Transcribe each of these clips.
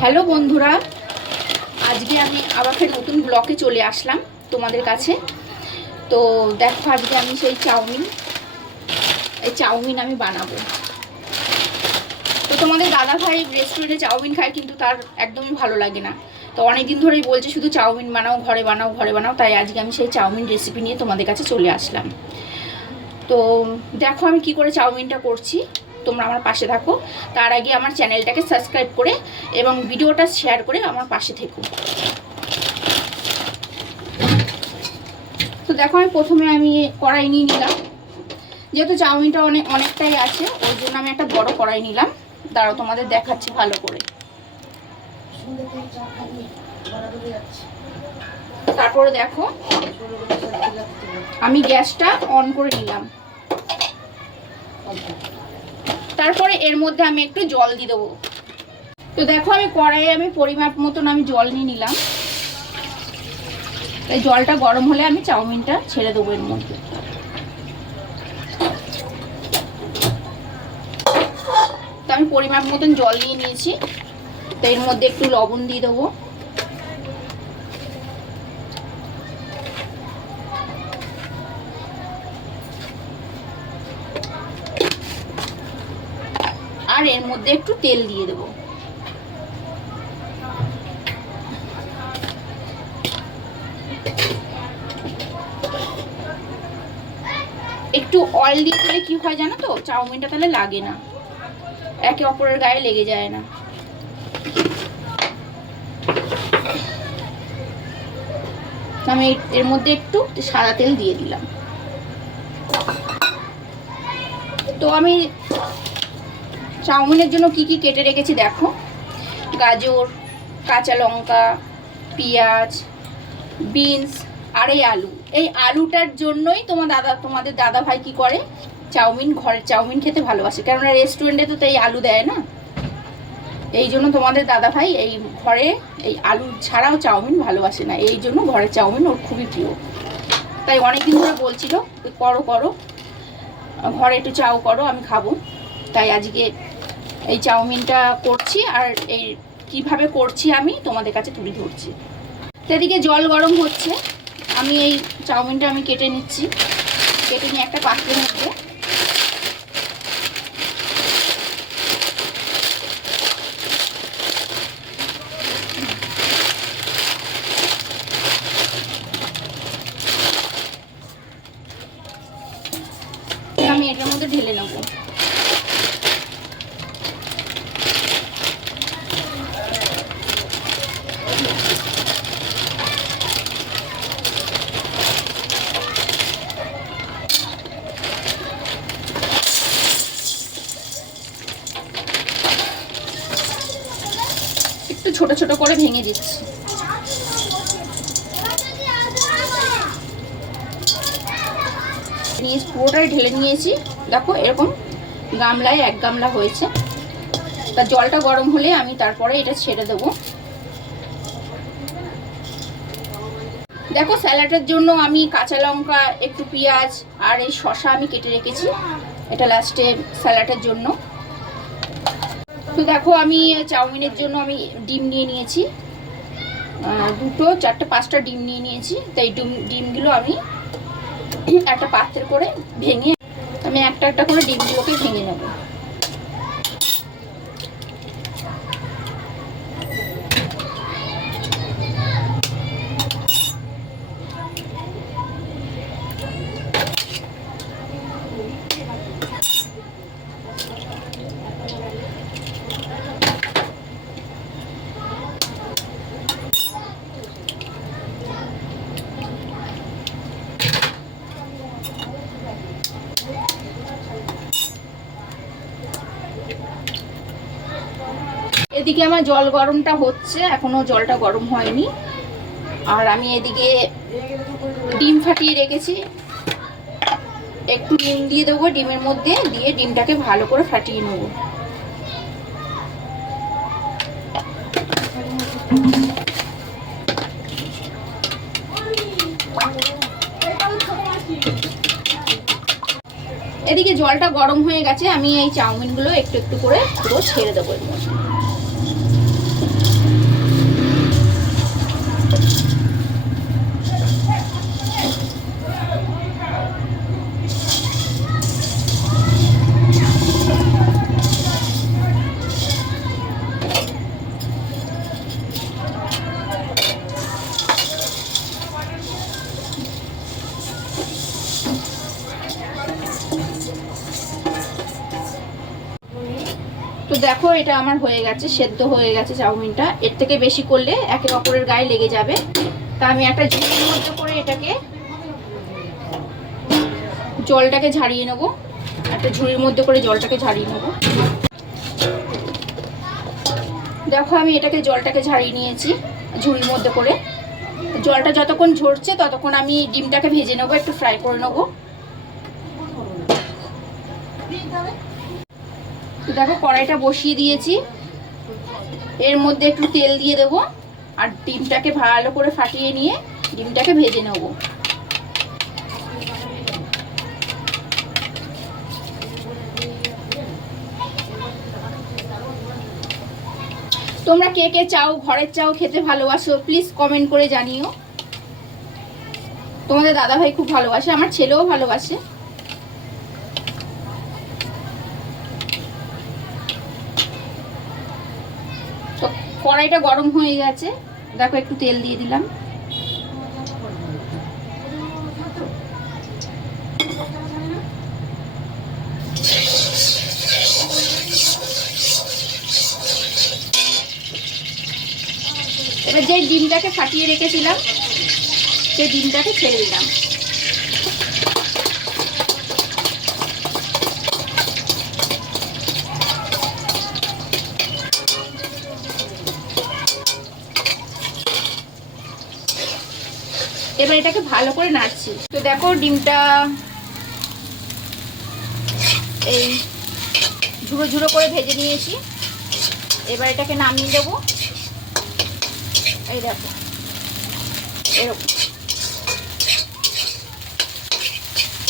Hello বন্ধুরা, আজকে আমি আবার ফের নতুন ব্লগে চলে আসলাম তোমাদের কাছে। তো দেখো, আজকে আমি সেই চাউমিন আমি বানাবো। তো তোমাদের দাদাভাই রেস্টুরেন্টে চাউমিন খায়, কিন্তু তার একদমই ভালো লাগে না। তো অনেকদিন ধরেই বলছে শুধু চাউমিন বানাও, ঘরে বানাও, ঘরে বানাও। তাই আজকে আমি সেই চাউমিন রেসিপি নিয়ে তোমাদের কাছে চলে আসলাম। তো দেখো আমি কি করে চাউমিনটা করছি, তোমরা আমার পাশে থাকো। তার আগে আমার চ্যানেলটাকে সাবস্ক্রাইব করে এবং ভিডিওটা শেয়ার করে আমার পাশে থেকো। তো দেখো, আমি প্রথমে কড়াই নিয়ে নিলাম। যেহেতু চাউমিনটা অনেকটাই আছে, ওই জন্য আমি একটা বড় কড়াই নিলাম। দাঁড়াও, তোমাদের দেখাচ্ছি ভালো করে। তারপরে দেখো, আমি গ্যাসটা অন করে নিলাম। তারপরে এর মধ্যে আমি একটু জল দিয়ে দেবো। তো দেখো, আমি কড়াইয়ে পরিমাপ মতন আমি জল নিয়ে নিলাম। এই জলটা গরম হলে আমি চাউমিনটা ছেড়ে দেবো এর মধ্যে। তো আমি পরিমাপ মতন জল নিয়ে নিয়েছি। তো এর মধ্যে একটু লবণ দিয়ে দেবো। আর এর মধ্যে একটু তেল দিয়ে দেবো। একটু অয়েল দিয়ে দিলে কি হয় জানো তো, চাউমিনটা তাহলে লাগে না, একে অপরের গায়ে লেগে যায় না। আমি এর মধ্যে একটু সাদা তেল দিয়ে দিলাম। তো আমি চাউমিনের জন্য কি কি কেটে রেখেছি দেখো। গাজর, কাঁচা লঙ্কা, পেঁয়াজ, বিনস আর এই আলু। এই আলুটার জন্যই তোমাদের দাদা ভাই কি করে, ঘরের চাউমিন খেতে ভালোবাসে। কেননা রেস্টুরেন্টে তো এই আলু দেয় না। এই জন্য তোমাদের দাদা ভাই এই ঘরে এই আলু ছাড়াও চাউমিন ভালোবাসে না। এই জন্য ঘরের চাউমিন ওর খুবই প্রিয়। তাই অনেকদিন ধরে বলছিল করো ঘরে একটু চাউ করো, আমি খাবো। তাই আজকে এই চাউমিনটা করছি, আর এই কিভাবে করছি আমি তোমাদের কাছে তুলে ধরছি। তো এদিকে জল গরম হচ্ছে, আমি এই চাউমিনটা কেটে নিচ্ছি। কেটে নিয়ে একটা পাত্রের মধ্যে আমি এটার মধ্যে ঢেলে নেব। একটু ছোট ছোট করে ভেঙে দিচ্ছি। পুরোটাই ঢেলে নিয়েছি। দেখো এরকম গামলায় 1 গামলা হয়েছে। তা জলটা গরম হলে আমি তারপরে এটা ছেড়ে দেবো। দেখো, স্যালাডের জন্য আমি কাঁচা লঙ্কা, একটু পেঁয়াজ আর এই শসা আমি কেটে রেখেছি। এটা লাস্টে স্যালাডের জন্য। তো দেখো, আমি চাউমিনের জন্য আমি ডিম নিয়ে নিয়েছি। 2, 4, 5টা ডিম নিয়ে নিয়েছি। তাই ডিমগুলো আমি একটা পাত্রে করে ভেঙে আমি একটা একটা করে ডিমগুলোকে ভেঙে নেব। এদিকে আমার জল গরমটা হচ্ছে, এখনো জলটা গরম হয়নি। আর আমি এদিকে ডিম ফাটিয়ে রেখেছি। একটু ডিম দিয়ে দেবো ডিমের মধ্যে, দিয়ে ডিমটাকে ভালো করে ফাটিয়ে নেব। এদিকে জলটা গরম হয়ে গেছে, আমি এই চাউমিনগুলো একটু একটু করে পুরো ছেড়ে দেবো এর মধ্যে। দেখো এটা আমার হয়ে গেছে, সেদ্ধ হয়ে গেছে চাউমিনটা। এর থেকে বেশি করলে একে অপরের গায়ে লেগে যাবে। তা আমি একটা ঝুড়ির মধ্যে করে এটাকে জলটাকে ঝারিয়ে নেব। একটা ঝুড়ির মধ্যে করে জলটাকে ঝারিয়ে নেব। দেখো আমি জলটাকে ঝারিয়ে নিয়েছি ঝুড়ির মধ্যে করে। জলটা যতক্ষণ ঝরছে ততক্ষণ আমি ডিমটাকে ভেজে নেবো, একটু ফ্রাই করে নেবো। দেখো কড়াইটা বসিয়ে দিয়েছি, এর মধ্যে একটু তেল দিয়ে দেবো আর ডিমটাকে ভালো করে ফাটিয়ে নিয়ে ডিমটাকে ভেজে নেব। তোমরা কে কে চাও, ঘরের চাও খেতে ভালোবাসো, প্লিজ কমেন্ট করে জানিও। তোমাদের দাদাভাই খুব ভালোবাসে, আমার ছেলেও ভালোবাসে। তো কড়াইটা গরম হয়ে গেছে, দেখো একটু তেল দিয়ে দিলাম। এবার যে ডিমটাকে ফাটিয়ে রেখেছিলাম সেই ডিমটাকে ছেড়ে দিলাম। এবার এটাকে ভালো করে নাড়ছি। তো দেখো ডিমটা এই ঝুড়ো ঝুড়ো করে ভেজে নিয়েছি। এবার এটাকে নামিয়ে দেবো। এই দেখো এরকম।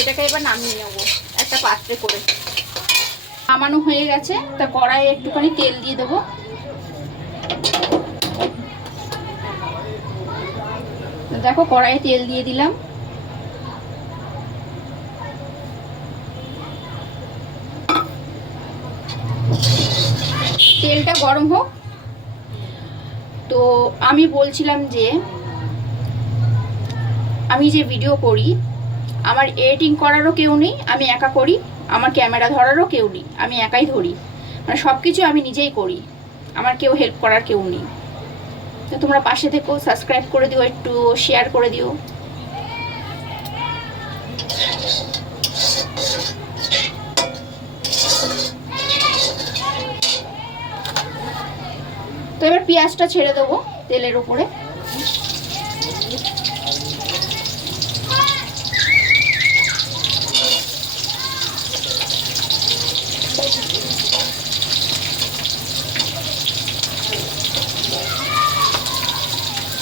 এটাকে এবার নামিয়ে নেবো একটা পাত্রে করে। নামানো হয়ে গেছে, তা কড়াইয়ে একটুখানি তেল দিয়ে দেবো। দেখো কড়াইয়ে তেল দিয়ে দিলাম। তেলটা গরম হোক। তো আমি বলছিলাম যে আমি যে ভিডিও করি, আমার এডিটিং করারও কেউ নেই, আমি একা করি। আমার ক্যামেরা ধরারও কেউ নেই, আমি একাই ধরি। মানে সব কিছু আমি নিজেই করি, আমার কেউ হেল্প করার কেউ নেই। তো তোমরা পাশে থেকো, সাবস্ক্রাইব করে দিও, একটু শেয়ার করে দিও। তো এবার পেঁয়াজটা ছেড়ে দেবো তেলের উপরে।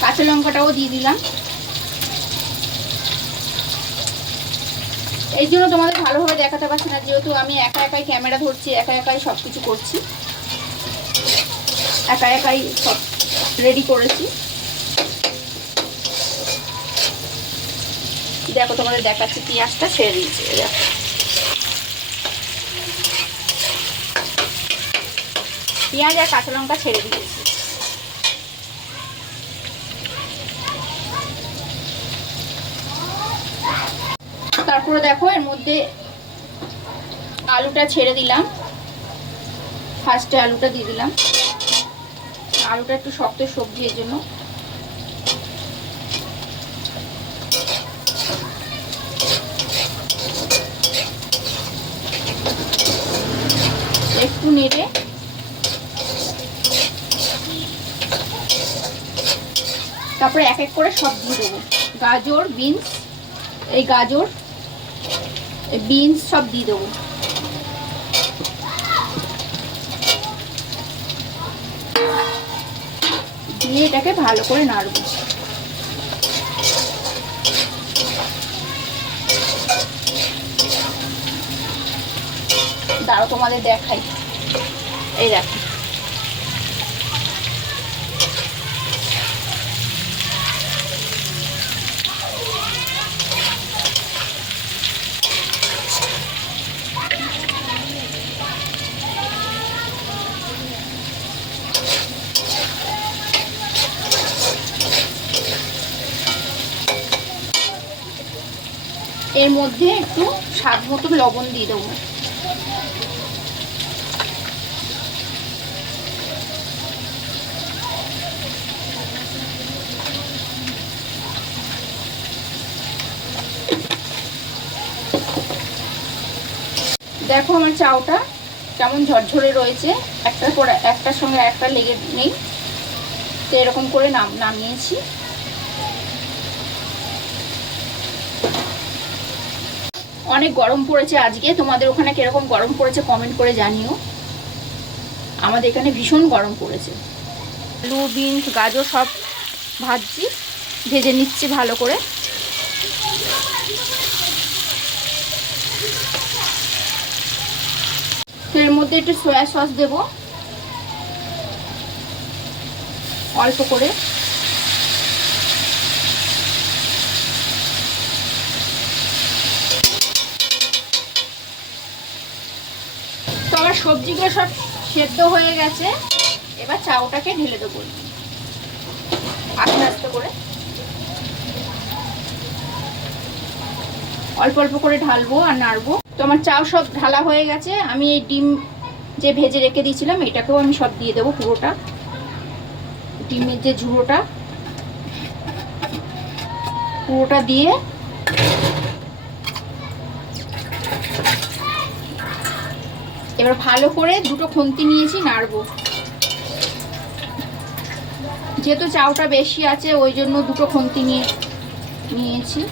কাঁচা লঙ্কাটাও দিয়ে দিলাম। এই জন্য তোমাদের ভালোভাবে দেখাতে পারছি না, যেহেতু আমি একা একাই ক্যামেরা ধরছি, একা একাই সব কিছু করছি, একা একাই সব রেডি করেছি। দেখো তোমাদের দেখাচ্ছি, পেঁয়াজটা ছেড়ে দিয়েছি। দেখো পেঁয়াজ আর কাঁচা লঙ্কা ছেড়ে দিয়েছি। তারপরে দেখো এর মধ্যে আলুটা ছেড়ে দিলাম। ফার্স্টে আলুটা দিয়ে দিলাম। আলুটা একটু শক্ত সবজি, এর জন্য। একটু নেড়ে তারপরে এক এক করে সব দিয়ে দেবো। গাজর, বিনস, এই গাজর, বিনস সব দিয়ে দেবো। দিয়ে এটাকে ভালো করে নাড়বো। দাঁড়াও তোমাদের দেখাই। এই দেখো এর মধ্যে একটু স্বাদ মতো লবণ দিয়ে দেবো। দেখো আমার চাউটা কেমন ঝরঝরে রয়েছে, একটার পর একটার সঙ্গে একটা লেগে নেই। তো এরকম করে নামিয়েছি। অনেক গরম পড়েছে আজকে, তোমাদের ওখানে কিরকম গরম পড়েছে কমেন্ট করে জানিও। আমাদের এখানে ভীষণ গরম পড়েছে। আলু, বিনস, গাজর সব ভাজছি, ভেজে নিচ্ছি ভালো করে। তো এর মধ্যে একটু সয়া সস দেব অল্প করে। তো আমার সবজিগুলো সব সেদ্ধ হয়ে গেছে, এবার চাউটাকে ঢেলে দেবো আস্তে আস্তে করে, অল্প অল্প করে ঢালবো আর নাড়বো। তো আমার চাউ সব ঢালা হয়ে গেছে। আমি এই ডিম যে ভেজে রেখে দিয়েছিলাম এটাকেও আমি সব দিয়ে দেবো, পুরোটা ডিমের যে ঝুড়োটা পুরোটা দিয়ে এবার ভালো করে দুটো খুন্তি নিয়েছি, নাড়বো। যেহেতু চাউটা বেশি আছে ওই জন্য দুটো খুন্তি নিয়েছি।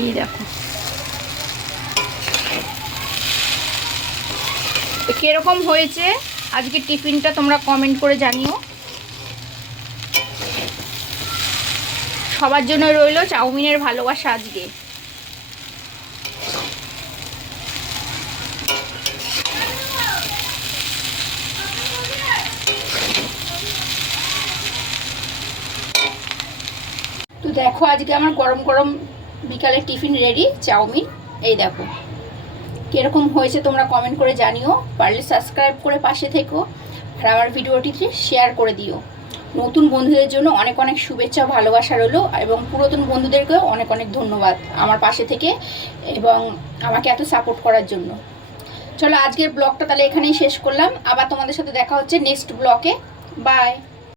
এই দেখো কিরকম হয়েছে আজকে টিফিনটা, তোমরা কমেন্ট করে জানিও। সবার জন্য রইলো চাউমিনের ভালোবাসা আজকে। তো দেখো আজকে আমার গরম গরম বিকালে টিফিন রেডি, চাউমিন। এই দেখো কিরকম হয়েছে তোমরা কমেন্ট করে জানিও। পারলে সাবস্ক্রাইব করে পাশে থেকো আর আমার ভিডিওটিতে শেয়ার করে দিও। নতুন বন্ধুদের জন্য অনেক অনেক শুভেচ্ছা ভালোবাসা রইলো, এবং পুরাতন বন্ধুদেরকেও অনেক অনেক ধন্যবাদ আমার পাশে থেকে এবং আমাকে এত সাপোর্ট করার জন্য। চলো আজকের ব্লগটা তাহলে এখানেই শেষ করলাম, আবার তোমাদের সাথে দেখা হচ্ছে নেক্সট ব্লগে। বাই।